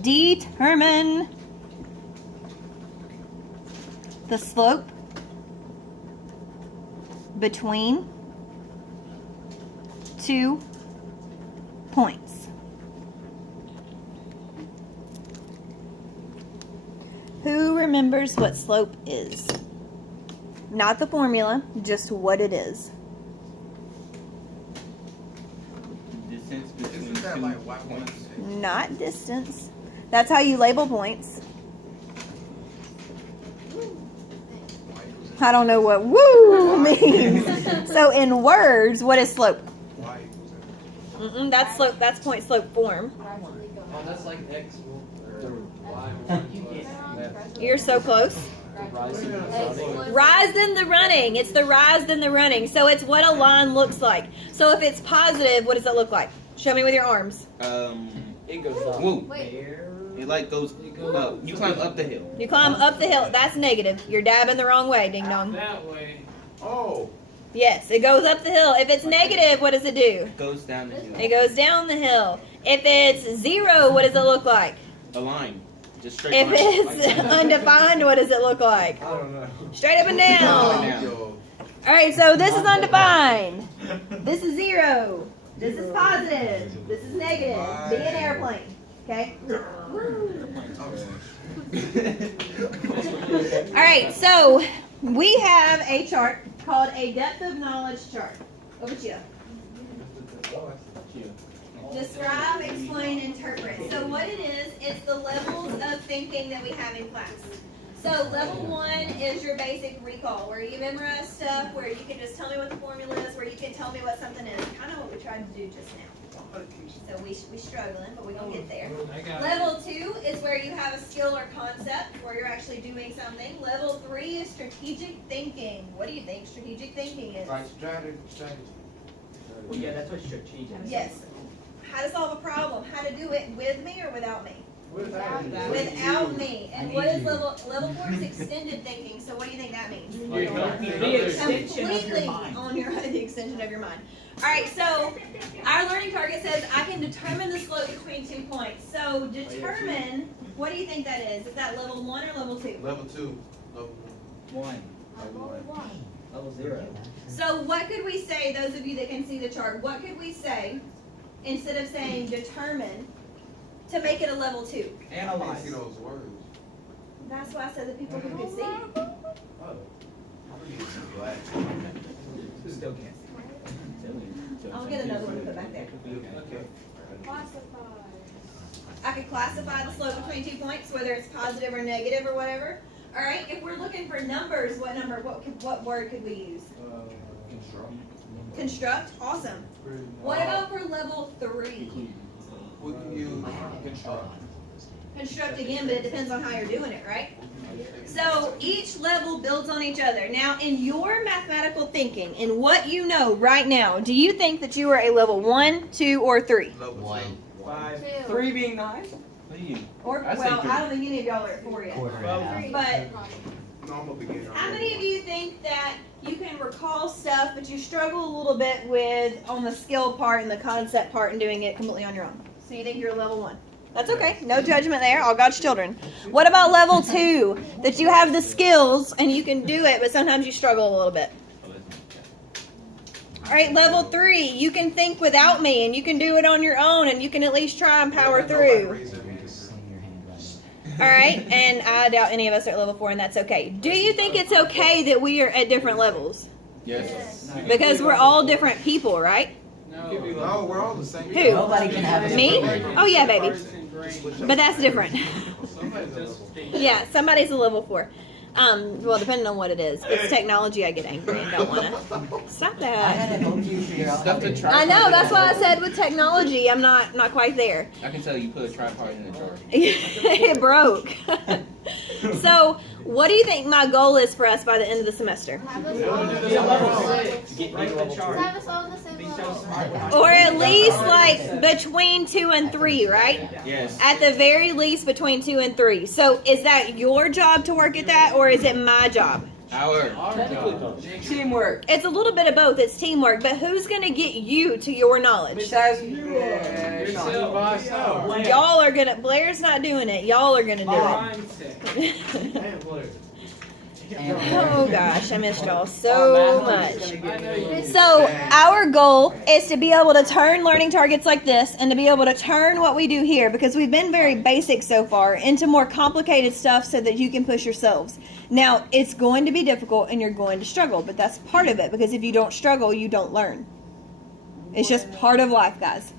Determine the slope between 2 points. Who remembers what slope is? Not the formula, just what it is. Distance between Isn't that two like y1 points. Not distance. That's how you label points. I don't know what woo means. So in words, what is slope? Y equals That's slope. That's point slope form. Oh, that's like X or Y. You're so close. Rise in the running. It's the rise in the running. So it's what a line looks like. So if it's positive, what does it look like? Show me with your arms. It goes up. Woo. There. It like goes up. You climb up the hill. You climb up the hill. That's negative. You're dabbing the wrong way, ding dong. That way. Oh, Yes, it goes up the hill. If it's negative, what does it do? It goes down the hill. It goes down the hill. If it's 0, what does it look like? A line. Just straight If line. it's undefined, what does it look like? I don't know. Straight up and down. yo. All right, so this is undefined. This is 0. This is positive. This is negative. Be an airplane. Okay? All right, so we have a chart called a depth of knowledge chart. Over to you. Describe, explain, interpret. So what it is, it's the levels of thinking that we have in class. So level 1 is your basic recall, where you memorize stuff, where you can just tell me what the formula is, where you can tell me what something is. Kind of what we tried to do just now. So we struggling, but we're going to get there. Level 2 is where you have a skill or concept, where you're actually doing something. Level 3 is strategic thinking. What do you think strategic thinking is? Like strategy. Well, yeah, that's what strategic is. Yes. How to solve a problem. How to do it with me or without me? Without Without me. And what is level 4 is extended thinking. So what do you think that means? The extension of your Completely mind. on your the extension of your mind. All right, so our learning target says I can determine the slope between 2 points. So determine, what do you think that is? Is that level 1 or level 2? Level 2. Level 1. Level 0. So what could we say, those of you that can see the chart, what could we say instead of saying determine to make it a level 2? 1. I can't Analyze. see those words. That's why I said the people who could see. Oh. Still can't see. I'll get another one to put back there. Okay. I could classify the slope between 2 points, whether it's positive or negative or whatever. All right, if we're looking for numbers, what word could we use? Construct, awesome. What about for level 3? We can use construct. Construct again, but it depends on how you're doing it, right? So each level builds on each other. Now, in your mathematical thinking, in what you know right now, do you think that you are a level 1, 2, or 3? Level 1. 2. 5. 3 being 9? Or, I say well, 3. I don't think any of y'all are at 4 yet. But No, I'm a beginner. how many of you think that you can recall stuff, but you struggle a little bit with on the skill part and the concept part and doing it completely on your own? So you think you're level 1? That's okay. No judgment there. All God's children. What about level 2? That you have the skills and you can do it, but sometimes you struggle a little bit. All right, level 3. You can think without me and you can do it on your own and you can at least try and power through. All right, and I doubt any of us are at level 4, and that's okay. Do you think it's okay that we are at different levels? Yes. Because we're all different people, right? No, we're all the same. Who? Nobody can have a Me? different Oh, yeah, baby. But that's different. Somebody's a level 4. Yeah, somebody's a level 4. Well, depending on what it is. If it's technology, I get angry and don't want to. Stop I that. had to vote you for your Stuff to try. I know, that's why I said with technology, I'm not quite there. I can tell you put a tripod in the jar. It broke. So, what do you think my goal is for us by the end of the semester? Or at least like between 2 and 3, right? Yes. At the very least between 2 and 3. So is that your job to work at that or is it my job? Hour. Teamwork. It's a little bit of both. It's teamwork, but who's gonna get you to your knowledge? Besides you, Sean. Y'all are gonna. Blair's not doing it. Y'all are gonna do it. Oh gosh, I missed y'all so much. So our goal is to be able to turn learning targets like this and to be able to turn what we do here, because we've been very basic so far, into more complicated stuff so that you can push yourselves. Now, it's going to be difficult and you're going to struggle, but that's part of it, because if you don't struggle, you don't learn. It's just part of life, guys.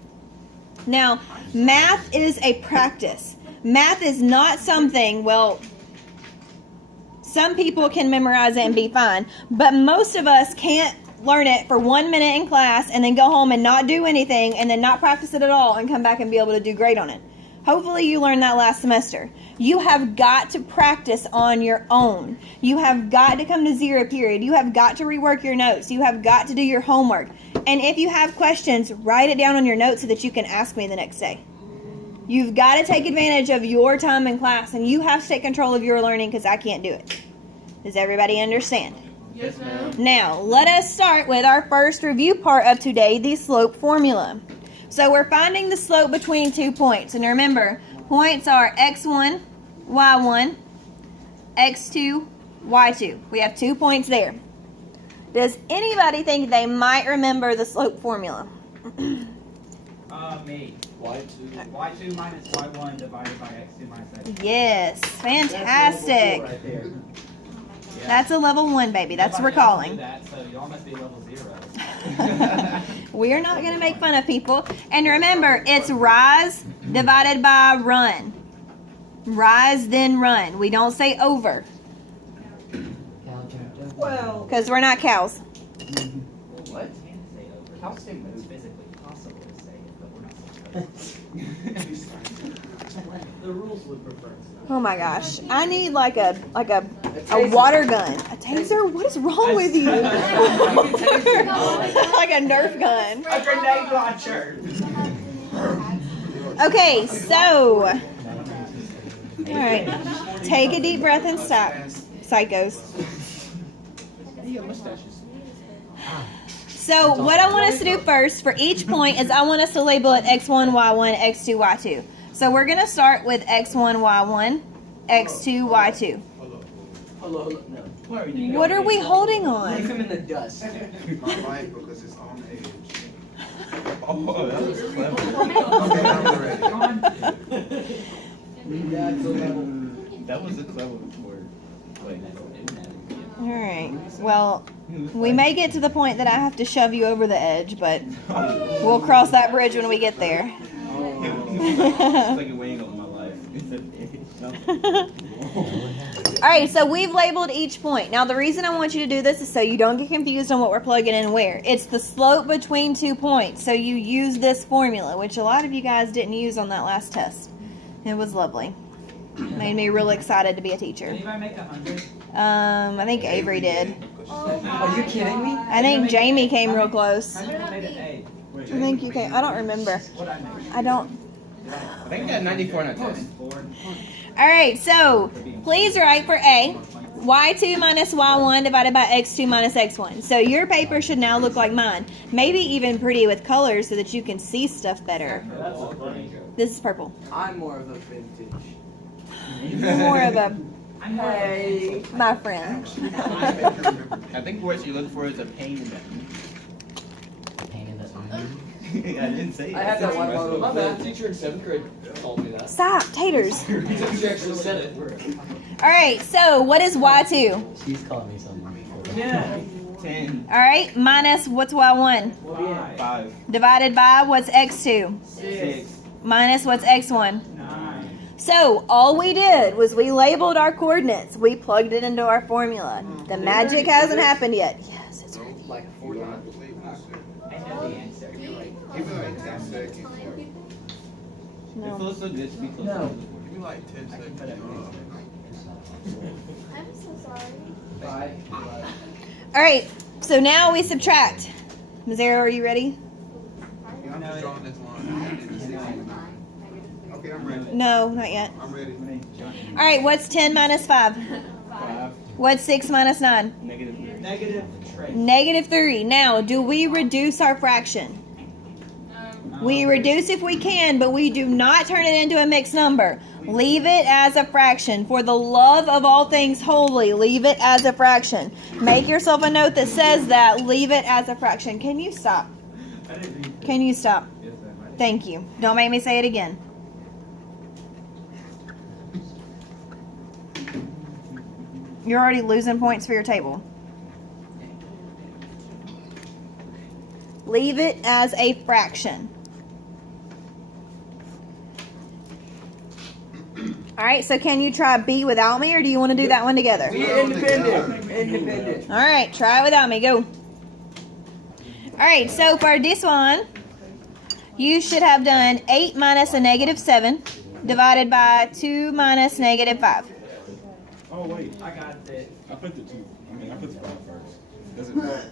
Now, math is a practice. Math is not something, well, some people can memorize it and be fine, but most of us can't learn it for 1 minute in class and then go home and not do anything and then not practice it at all and come back and be able to do great on it. Hopefully you learned that last semester. You have got to practice on your own. You have got to come to zero period. You have got to rework your notes. You have got to do your homework. And if you have questions, write it down on your notes so that you can ask me the next day. You've got to take advantage of your time in class, and you have to take control of your learning, because I can't do it. Does everybody understand? Yes, ma'am. Now, let us start with our first review part of today, the slope formula. So we're finding the slope between 2 points. And remember, points are x1, y1, x2, y2. We have 2 points there. Does anybody think they might remember the slope formula? Me. Y2 minus Y1 divided by X2 minus X2. Yes, fantastic. Right there. That's a level 1, baby. That's Nobody else recalling. knew that, so y'all must be level 0. We're not going to make fun of people. And remember, it's rise divided by run. Rise, then run. We don't say over, Well, because we're not cows. what? Can't say over. How say It's move? physically possible to say it, but we're not supposed to. The rules would prefer. Oh my gosh. I need like a water gun. A taser? What is wrong with you? Like a Nerf gun. A grenade launcher. Okay, so. Alright. Take a deep breath and stop. Psychos. So what I want us to do first for each point is I want us to label it x1, y1, x2, y2. So we're going to start with x1, y1, x2, y2. Hello, no. What are we holding Leave on? him in the dust. My mic, because it's on the edge. Oh, that was clever. That was a clever word. Wait. Alright. Well, we may get to the point that I have to shove you over the edge, but we'll cross that bridge when we get there. It's like a weighing on my life. Alright, so we've labeled each point. Now the reason I want you to do this is so you don't get confused on what we're plugging in where. It's the slope between 2 points. So you use this formula, which a lot of you guys didn't use on that last test. It was lovely. Made me real excited to be a teacher. Did anybody make 100? I think Avery did. Are you kidding me? I think Jamie came real close. How many made it A? I think you came. I don't remember. What I make? I don't. I think I got 94 on that test. Alright, so please write for A. Y2 minus Y1 divided by X2 minus X1. So your paper should now look like mine. Maybe even pretty with colors so that you can see stuff better. This is purple. I'm more of a vintage. You're more of a, Hey. my friend. I think the word you look for is a pain in the. I didn't say it. I had that one photo. My math teacher in 7th grade told me that. Stop, taters. She actually said it. Alright, so what is Y2? She's calling me something. Yeah. 10, Alright, minus what's Y1? 5, Divided by what's X2? 6. Minus what's X1? 9. So, all we did was we labeled our coordinates. We plugged it into our formula. The magic hasn't happened yet. Yes, it's ready. Like 49. I know the answer. You're right. Give me like 10 seconds. It No. feels so good to be close. No. Give me like 10 seconds. I'm so sorry. 5. Alright, so now we subtract. Mazero, are you ready? Yeah, I'm just drawing this line. Okay, I'm ready. No, not yet. I'm ready. Alright, what's 10 minus 5? 5. What's 6 minus 9? Negative 3. Now, do we reduce our fraction? We reduce if we can, but we do not turn it into a mixed number. Leave it as a fraction. For the love of all things holy, leave it as a fraction. Make yourself a note that says that. Leave it as a fraction. Can you stop? Can you stop? Thank you. Don't make me say it again. You're already losing points for your table. Leave it as a fraction. All right, so can you try B without me, or do you want to do that one together? Be independent. Independent. All right, try it without me. Go. All right, so for this one, you should have done 8 minus a negative 7 divided by 2 minus negative 5. Oh, wait. I got it. I put the 2. I put the 5 first. Does it matter?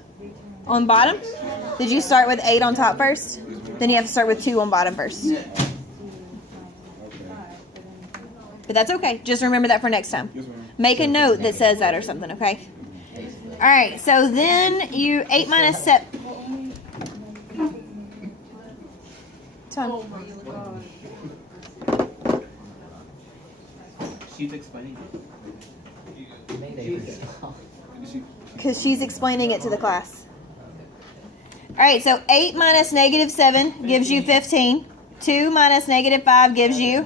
On bottom? Did you start with 8 on top first? Then you have to start with 2 on bottom first. Okay. But that's okay. Just remember that for next time. Yes, ma'am. Make a note that says that or something, okay? All right, so then you 8 minus 7. It's fine. She's explaining it. Because she's explaining it to the class. All right, so 8 minus negative 7 gives you 15. 2 minus negative 5 gives you...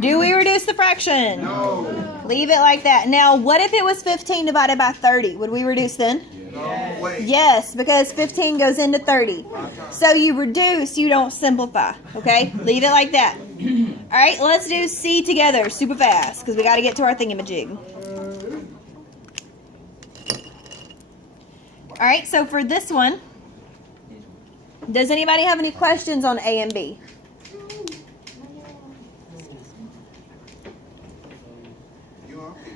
Do we reduce the fraction? No. Leave it like that. Now, what if it was 15 divided by 30? Would we reduce then? No. Wait. Yes, because 15 goes into 30. So you reduce, you don't simplify. Okay? Leave it like that. All right, let's do C together super fast because we got to get to our thingamajig. All right, so for this one, does anybody have any questions on A and B? You okay?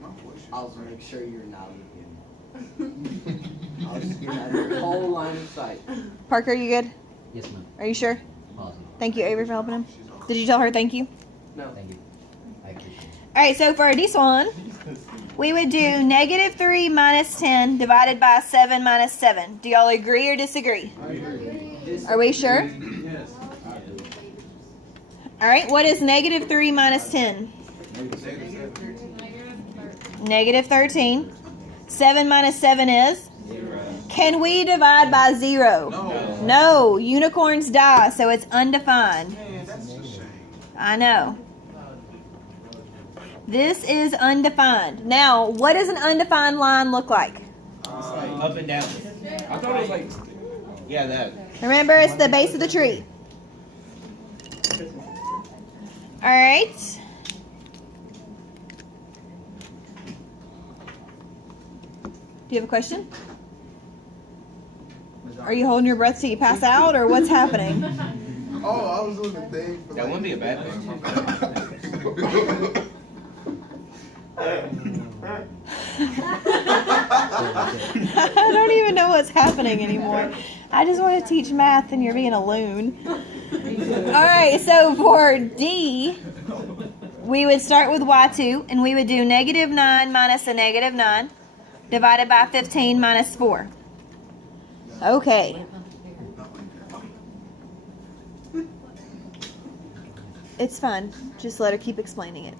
My question. I'll make sure you're not looking. I'll just get out of your whole line of sight. Parker, you good? Yes, ma'am. Are you sure? Positive. Thank you, Avery, for helping him. Did you tell her thank you? No. Thank you. I appreciate it. All right, so for this one, we would do negative 3 minus 10 divided by 7 minus 7. Do y'all agree or disagree? Are we sure? Yes. All right, what is negative 3 minus 10? Negative 13. 7 minus 7 is? Can we divide by 0? No. No, unicorns die, so it's undefined. Man, that's a shame. I know. This is undefined. Now, what does an undefined line look like? Up and down. I thought it was like. Yeah, that. Remember, it's the base of the tree. All right. Do you have a question? Are you holding your breath till you pass out, or what's happening? Oh, I was doing the thing for That wouldn't be a bad thing. I don't even know what's happening anymore. I just want to teach math, and you're being a loon. All right, so for D, we would start with Y2, and we would do negative 9 minus a negative 9 divided by 15 minus 4. Okay. It's fine. Just let her keep explaining it.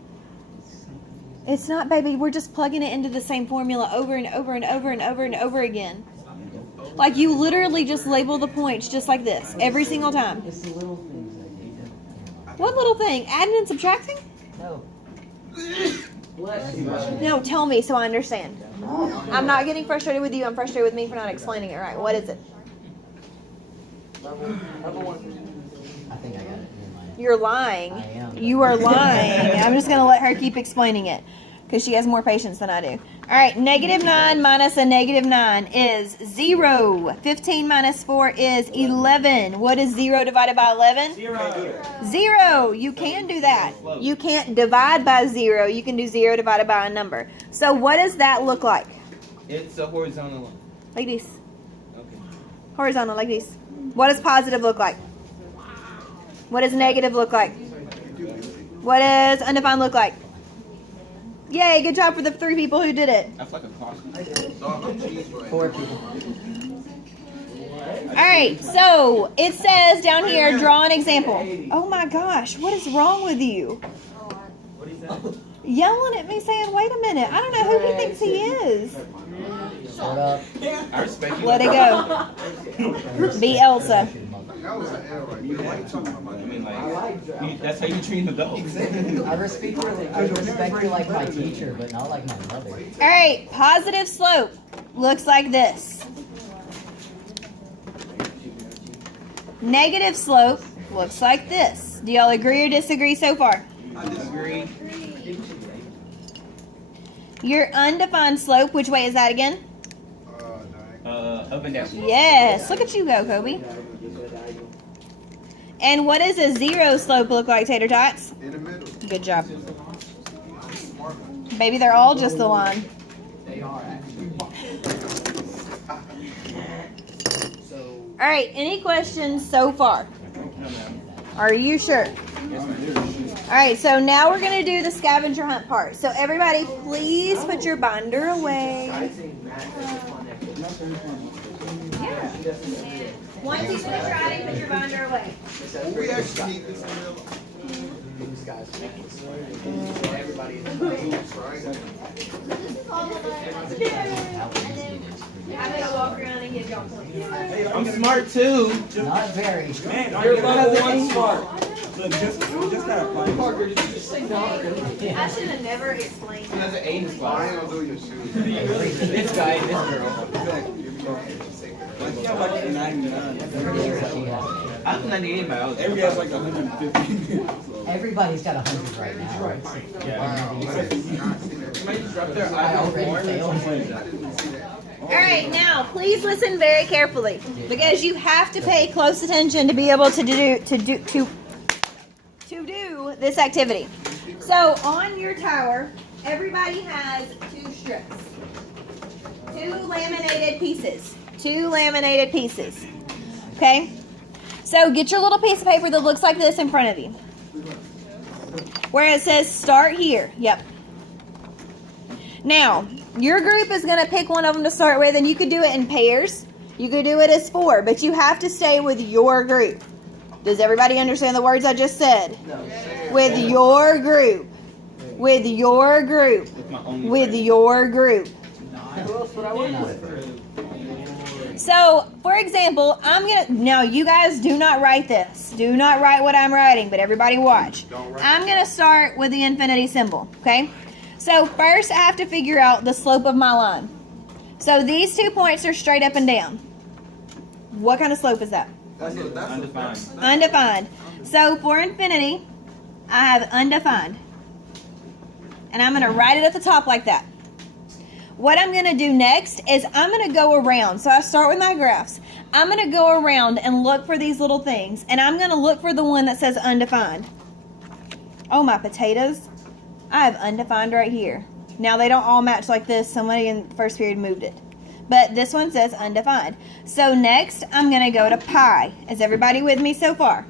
It's not, baby. We're just plugging it into the same formula over and over and over and over and over again. Like, you literally just label the points just like this every single time. It's the little things I do. What little thing? Adding and subtracting? No. Bless you. No, tell me so I understand. I'm not getting frustrated with you. I'm frustrated with me for not explaining it right. What is it? Level 1. I think I got it. Never mind. You're lying. I am. You are lying. I'm just going to let her keep explaining it because she has more patience than I do. All right, negative 9 minus a negative 9 is 0. 15 minus 4 is 11. What is 0 divided by 11? 0. You can do that. You can't divide by 0. You can do 0 divided by a number. So what does that look like? It's a horizontal line. Like this. Okay. Horizontal, like this. What does positive look like? What does negative look like? What does undefined look like? Yay, good job for the 3 people who did it. That's like a cross. Dog, I'm cheese right 4 people. Alright, so it says down here, draw an example. Oh my gosh, what is wrong with you? What do you say? Yelling at me saying, wait a minute, I don't know who he thinks he is. Shut up. I respect you. Let it go. Be Elsa. That was an L right there. Why you talking about I that? mean, that's how you treat an adult. I respect you like my teacher, but not like my mother. Alright, positive slope looks like this. Negative slope looks like this. Do y'all agree or disagree so far? I disagree. Your undefined slope, which way is that again? Up and down. Yes, look at you go, Kobe. And what does a 0 slope look like, Tater Tots? In the middle. Good job. Smart. Maybe they're all just a line. They are actually. So, Alright, any questions so far? No, ma'am. Are you sure? Yes, ma'am. Alright, so now we're going to do the scavenger hunt part. So everybody, please put your binder away. I think Matt is a fun Yeah. Once you finish writing, put your binder away. We actually need this middle. These guys. Everybody is Right? I'm going to walk around and give y'all points. I'm smart too. Not very. Man, You're level 1 smart. Look, just gotta find. Parker, did you just say no? I should have never explained He has an A in his I class. ain't gonna do your shoes. This guy and this girl. Exactly. Like, you have like 99. I have 98 in biology. Every has like 150. Everybody's got 100 right now. Up there, I I have already more. failed. Alright, now please listen very carefully because you have to pay close attention to be able to do this activity. So on your tower, everybody has 2 strips. 2 laminated pieces. 2 laminated pieces. Okay? So get your little piece of paper that looks like this in front of you. Where it says start here. Yep. Now, your group is going to pick one of them to start with, and you could do it in pairs. You could do it as 4, but you have to stay with your group. Does everybody understand the words I just said? No. With your group. With your group. With my only With friend. your group. Who else would I work with? So, for example, now you guys do not write this. Do not write what I'm writing, but everybody watch. I'm going to start with the infinity symbol, okay? So first I have to figure out the slope of my line. So these 2 points are straight up and down. What kind of slope is that? Undefined. Undefined. So for infinity, I have undefined. And I'm going to write it at the top like that. What I'm going to do next is I'm going to go around. So I start with my graphs. I'm going to go around and look for these little things. And I'm going to look for the one that says undefined. Oh, my potatoes. I have undefined right here. Now, they don't all match like this. Somebody in the first period moved it. But this one says undefined. So next, I'm going to go to pi. Is everybody with me so far?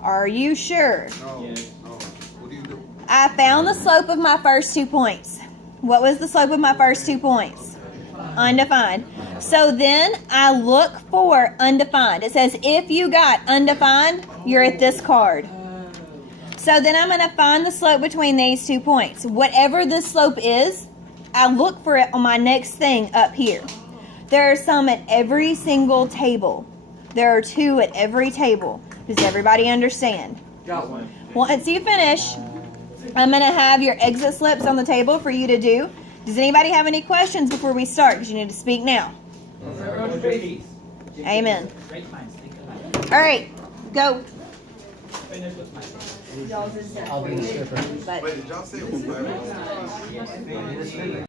Are you sure? No. Yes. No. What do you do? I found the slope of my first 2 points. What was the slope of my first 2 points? Undefined. So then I look for undefined. It says if you got undefined, you're at this card. So then I'm going to find the slope between these 2 points. Whatever this slope is, I look for it on my next thing up here. There are some at every single table. There are 2 at every table. Does everybody understand? Got one. Once you finish, I'm going to have your exit slips on the table for you to do. Does anybody have any questions before we start? Because you need to speak now. Amen. All right, go. I'll be the stripper. But Wait, did y'all say it was 5?